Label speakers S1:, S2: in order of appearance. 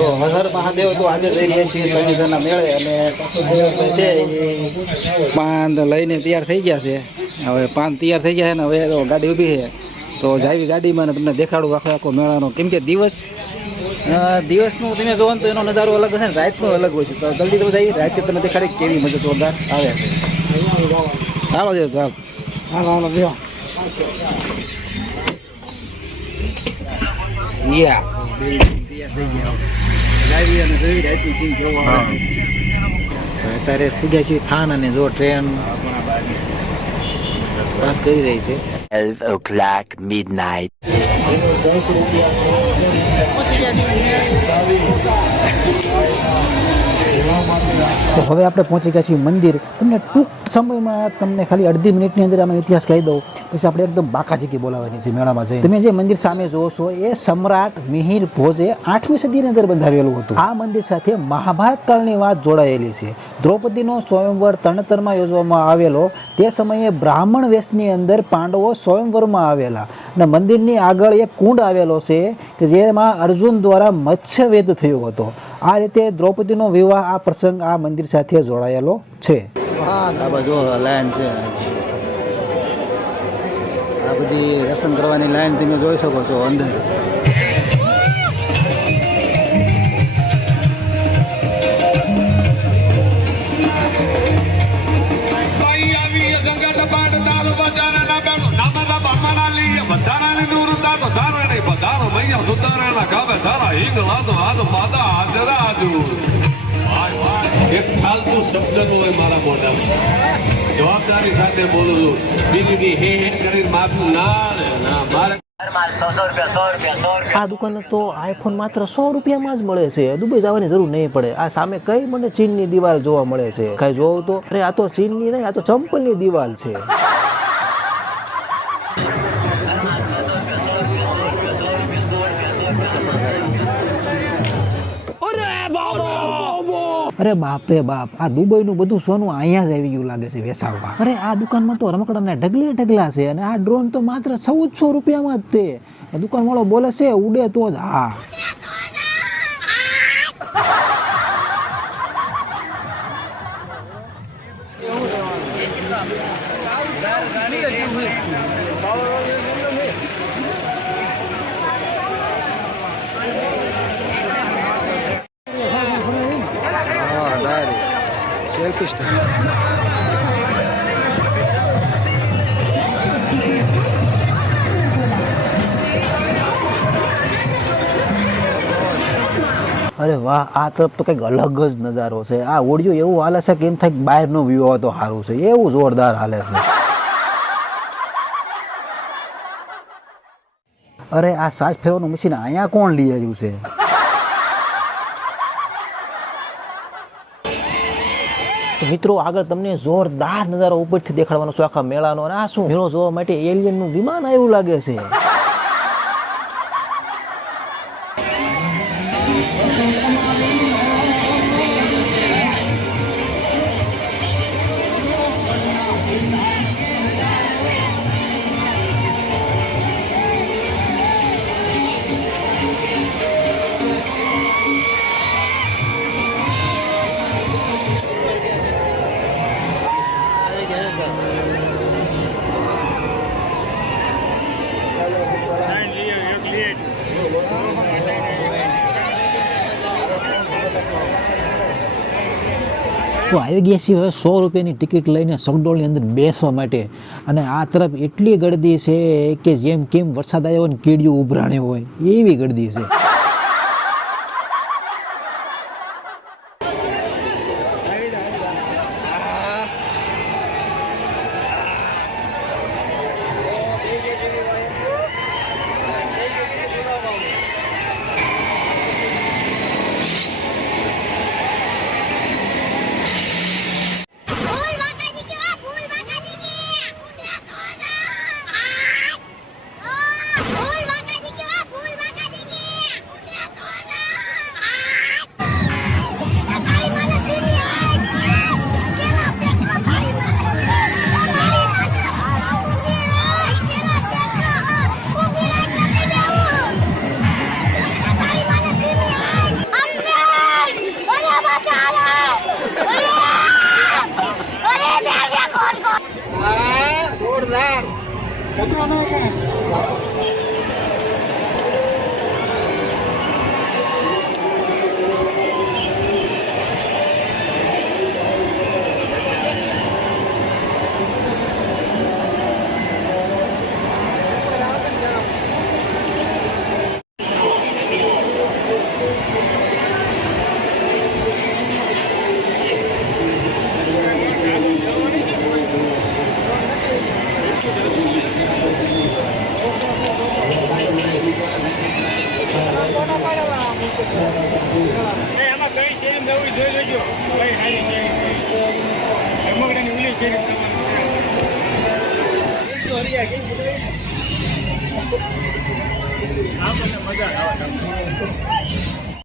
S1: તો હર મહાદેવ તો આજે જઈ રહ્યા છીએ ત્રણ જણા મેળે અને છે એ પાન લઈને તૈયાર થઈ ગયા છે. હવે પાન તૈયાર થઈ ગયા છે ને હવે તો ગાડી ઊભી છે. તો જાવી ગાડીમાં ને તમને દેખાડું આખો આખો મેળાનો. કેમ કે દિવસ દિવસનું તમે જોવો ને તો એનો નજારો અલગ હશે ને રાતનો અલગ હોય છે. તો જલ્દી તમે જઈએ રાતે તમને દેખાડી કેવી મજા જોરદાર આવે ચાલો છે ચાલો હાલો. હાલો બેહો યા. અત્યારે છે થાન અને જો ટ્રેન પાસ કરી રહી છે.
S2: 12 o'clock midnight.
S3: તો હવે આપણે પહોંચી ગયા છીએ મંદિર. તમને ટૂંક સમયમાં તમને ખાલી અડધી મિનિટની અંદર અમે ઇતિહાસ કહી દઉં. પછી આપણે એકદમ બાકાજીકી બોલાવવાની છે મેળામાં જઈ તમે જે મંદિર સામે જોશો એ સમ્રાટ મિહિર ભોજે આઠમી સદીની અંદર બંધાવેલું હતું. આ મંદિર સાથે મહાભારત કાળની વાત જોડાયેલી છે. દ્રૌપદીનો સ્વયંવર તરણતરમાં યોજવામાં આવેલો, તે સમયે બ્રાહ્મણ વેશની અંદર પાંડવો સ્વયંવરમાં આવેલા. અને મંદિરની આગળ એક કુંડ આવેલો છે, કે જેમાં અર્જુન દ્વારા મત્સ્યવેદ થયો હતો. આ રીતે દ્રૌપદીનો વિવાહ આ પ્રસંગ આ મંદિર સાથે જોડાયેલો છે.
S1: આ બધી દર્શન કરવાની લાઈન તમે જોઈ શકો છો અંદર.
S4: સુધારાના ગાવે ધારા હિંગ વાતો હાથ માતા હાજરા આજુ એક ફાલતુ શબ્દ નો હોય મારા મોઢામાં જવાબદારી સાથે બોલું છું બીજી હે હે કરીને માફી ના રે ના મારે
S5: આ દુકાન તો આઈફોન માત્ર સો રૂપિયામાં જ મળે છે. દુબઈ જવાની જરૂર નહીં પડે. આ સામે કઈ મને ચીનની દિવાલ જોવા મળે છે. કઈ જોવું તો? અરે, આ તો ચીનની નહીં, આ તો ચંપલની દિવાલ છે.
S3: અરે બાપ બાપ, આ દુબઈનું બધું સોનું અહીંયા જ આવી ગયું લાગે છે વેસાવવા. અરે આ દુકાનમાં તો રમકડાના ઢગલે ઢગલા છે અને આ ડ્રોન તો માત્ર ચૌદસો રૂપિયામાં જ તે. દુકાન વાળો બોલે છે, ઉડે તો જ, હા.
S1: હા ડાયરી સેલ્ફી
S5: અરે વાહ, આ તરફ તો કંઈક અલગ જ નજારો છે. આ ઓડિયો એવું હાલે છે કે એમ થાય બહારનો વ્યૂ હોય તો સારું છે. એવું જોરદાર હાલે છે. અરે આ સાજ ફેરવાનું મશીન અહીંયા કોણ લઈ આવ્યું છે? મિત્રો, આગળ તમને જોરદાર નજારો ઉપરથી દેખાડવાનો છે આખા મેળાનો. અને આ શું? મેળો જોવા માટે એલિયનનું વિમાન આવ્યું લાગે છે.
S3: તો આવી ગયા છીએ હવે સો રૂપિયાની ટિકિટ લઈને સગડોળની અંદર બેસવા માટે. અને આ તરફ એટલી ગળદી છે કે જેમ કેમ વરસાદ આવ્યો ને કીડિયું ઉભરાણે હોય, એવી ગળદી છે.
S6: એમાં આપણને મજા આવે